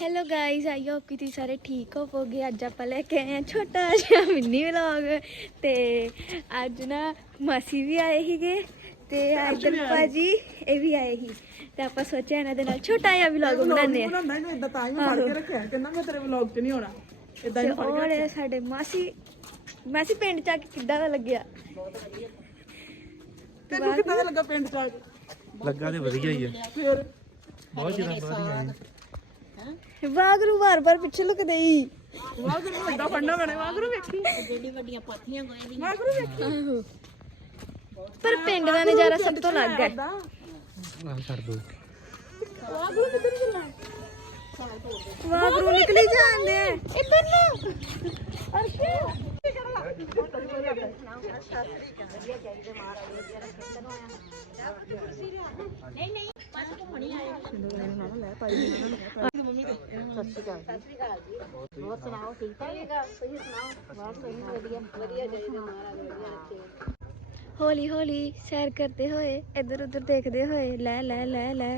hello guys I hope ਕਿ ਤੁਸੀਂ ਸਾਰੇ ਠੀਕ ਹੋ ਹੋਵੋਗੇ ਅੱਜ ਆਪਾਂ ਲੈ ਕੇ ਆਏ ਆ ਛੋਟਾ ਜਿਹਾ ਮਿੰਨੀ ਵਲੌਗ ਤੇ ਅੱਜ ਨਾ ਮਾਸੀ ਵੀ ਆਏ ਹੀਗੇ ਤੇ ਅਜਨ ਪਾਜੀ ਇਹ ਵੀ ਆਏ ਹੀ ਤੇ ਆਪਾਂ ਸੋਚਿਆ ਇਹਨਾਂ ਦੇ ਨਾਲ ਛੋਟਾ ਜਿਹਾ ਵਲੌਗ ਬਣਾਉਂਦੇ ਆ ਮੈਂ ਇਹਨੂੰ ਇਦਾਂ ਤਾਂ ਹੀ ਫੜ ਕੇ ਰੱਖਿਆ ਕਹਿੰਦਾ ਮੈਂ ਤੇਰੇ ਵਲੌਗ 'ਚ ਨਹੀਂ ਆਉਣਾ ਇਦਾਂ ਹੀ ਫੜ ਕੇ ਰੱਖਿਆ ਸਾਡੇ ਮਾਸੀ ਮਾਸੀ ਪਿੰਡ ਚ ਆ ਕੇ ਕਿੱਦਾਂ ਦਾ ਲੱਗਿਆ ਬਹੁਤ ਤੈਨੂੰ ਕਿੱਦਾਂ ਦਾ ਲੱਗਾ ਪਿੰਡ ਚ ਆ ਕੇ ਲੱਗਾ ਤੇ ਵਧੀਆ ਹੀ ਆ ਫਿਰ ਬਹੁਤ ਜ਼ਿਆਦਾ ਵਧੀਆ ਆ ਵਾਗਰੂ ਵਾਰ ਵਾਰ ਪਿੱਛੇ ਲੁਕਦੇ ਹੀ ਵਾਗਰੂ ਵੱਡਾ ਫੜਨਾ ਬਣੇ ਵਾਗਰੂ ਵੇਖੀ ਜਿਹੜੀ ਵੱਡੀਆਂ ਪਾਥੀਆਂ ਗੋਏ ਨਹੀਂ ਵਾਗਰੂ ਵੇਖੀ ਪਰ ਪਿੰਡ ਦਾ ਨਜ਼ਾਰਾ ਸਭ ਤੋਂ ਅਲੱਗ ਹੈ ਆਹ ਕਰ ਦੋ ਵਾਗਰੂ ਕਿੱਧਰ ਚੱਲਣਾ ਵਾਗਰੂ ਨਿਕਲੀ ਜਾਂਦੇ ਐ ਇੱਧਰ ਨਾ ਅਰ ਕਿਉਂ ਕੀ ਕਰ ਲਾ ਨਹੀਂ ਨਹੀਂ ਪਾਸ ਤੋਂ ਮਣੀ ਆਇਆ ਸੁਣੋ ਨਾ ਲੈ ਪਾਈ ਨਾ ਲੈ ਮੰਮੀ ਦੇ ਸਤਿ ਸ਼੍ਰੀ ਅਕਾਲ ਸੁਣਾਓ ਠੀਕ ਠਾਕ ਠੀਕਾ ਸਹੀ ਸੁਣਾਓ ਬਸ ਵਧੀਆ ਵਧੀਆ ਜਾਈਦਾ ਮਹਾਰਾਜ ਵਧੀਆ ਰੱਖੇ ਹੌਲੀ ਹੌਲੀ ਸੈਰ ਕਰਦੇ ਹੋਏ ਇਧਰ ਉਧਰ ਦੇਖਦੇ ਹੋਏ ਲੈ ਲੈ ਲੈ ਲੈ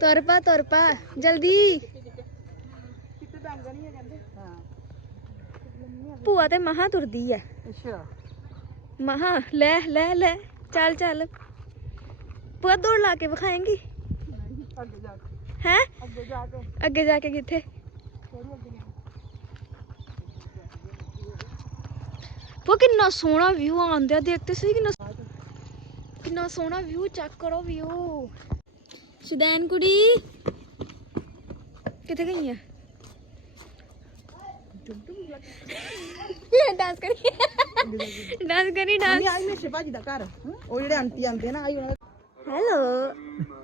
ਤੁਰ ਪਾ ਤੁਰ ਪਾ ਜਲਦੀ ਕਿਤੇ ਬੰਦ ਹੈ ਕਹਿੰਦੇ ਹਾਂ ਪੂਆ ਤੇ ਮਹਾ ਤੁਰਦੀ ਐ ਅੱਛਾ ਮਹਾ ਲੈ ਲੈ ਲੈ ਚੱਲ ਚੱਲ ਪੂਆ ਦੌੜ ਲਾ ਕੇ ਵਿਖਾਏਂਗੀ ਹੈ ਅੱਗੇ ਜਾ ਕੇ ਅੱਗੇ ਜਾ ਕੇ ਕਿੱਥੇ ਫੋ ਕਿੰਨਾ ਸੋਹਣਾ ਵਿਊ ਆਉਂਦਾ ਤੇ ਸਹੀ ਕਿੰਨਾ ਕਿੰਨਾ ਸੋਹਣਾ ਵਿਊ ਚੈੱਕ ਕਰੋ ਵਿਊ ਸੁਦੈਨ ਕੁੜੀ ਕਿੱਥੇ ਗਈ ਆ ਡਾਂਸ ਕਰੀ ਡਾਂਸ ਕਰੀ ਡਾਂਸ ਆਈ ਮੇਰੇ ਸ਼ਿਵਾਜੀ ਦਾ ਘਰ ਉਹ ਜਿਹੜੇ ਆਂਟੀ ਆਂਦੇ ਨਾ ਆਈ ਉਹਨਾਂ ਦਾ ਹੈਲੋ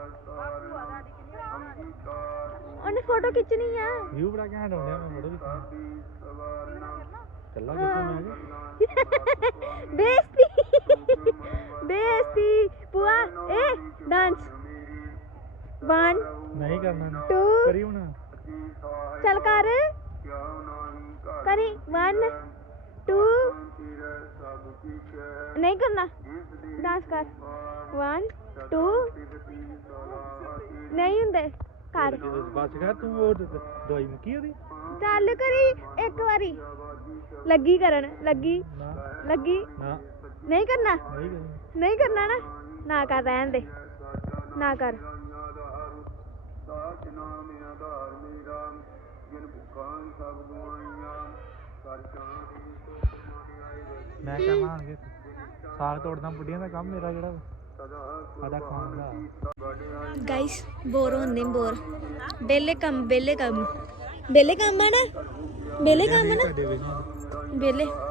ਉਹਨੇ ਫੋਟੋ ਖਿੱਚਣੀ ਆ ਵੀ ਬੜਾ ਘੈਂਟ ਹੋ ਗਿਆ ਫੋਟੋ ਵੀ ਕੱਲਾ ਕਿੱਥੋਂ ਆ ਗਿਆ ਬੇਸਤੀ ਬੇਸਤੀ ਪੁਆ ਏ ਡਾਂਸ 1 ਨਹੀਂ ਕਰਨਾ 2 ਕਰੀ ਹੁਣ ਚੱਲ ਕਰ ਕਰੀ 1 2 ਨਹੀਂ ਕਰਨਾ ਡਾਂਸ ਕਰ 1 2 ਹੁੰਦੇ ਕਰ ਬਸ ਕਰ ਤੂੰ ਉਹ ਦਵਾਈ ਮੁਕੀ ਉਹਦੀ ਚੱਲ ਕਰੀ ਇੱਕ ਵਾਰੀ ਲੱਗੀ ਕਰਨ ਲੱਗੀ ਲੱਗੀ ਨਹੀਂ ਕਰਨਾ ਨਹੀਂ ਕਰਨਾ ਨਾ ਨਾ ਕਰ ਰਹਿਣ ਦੇ ਨਾ ਕਰ ਸਾਚ ਨਾਮ ਆਧਾਰ ਮੇਰਾ ਜਿਨ ਭੁਕਾਨ ਸਭ ਦੁਆਈਆਂ ਕਰ ਚਾਹੀ ਤੋ ਮੈਂ ਕਹਾਂਗੇ ਸਾਲ ਤੋੜਨਾ ਬੁੱਢੀਆਂ ਦਾ ਕੰਮ ਮੇਰਾ ਜਿਹੜਾ ਸਦਾ ਕੁਰਬਾਨ ਕੀਤਾ ਵੜਿਆ ਗਾਇਸ ਬੋਰੋਂ ਨੇ ਬੋਰ ਬੇਲੇ ਕੰਮ ਬੇਲੇ ਕੰਮ ਬੇਲੇ ਕੰਮ ਨਾ ਬੇਲੇ ਕੰਮ ਨਾ ਬੇਲੇ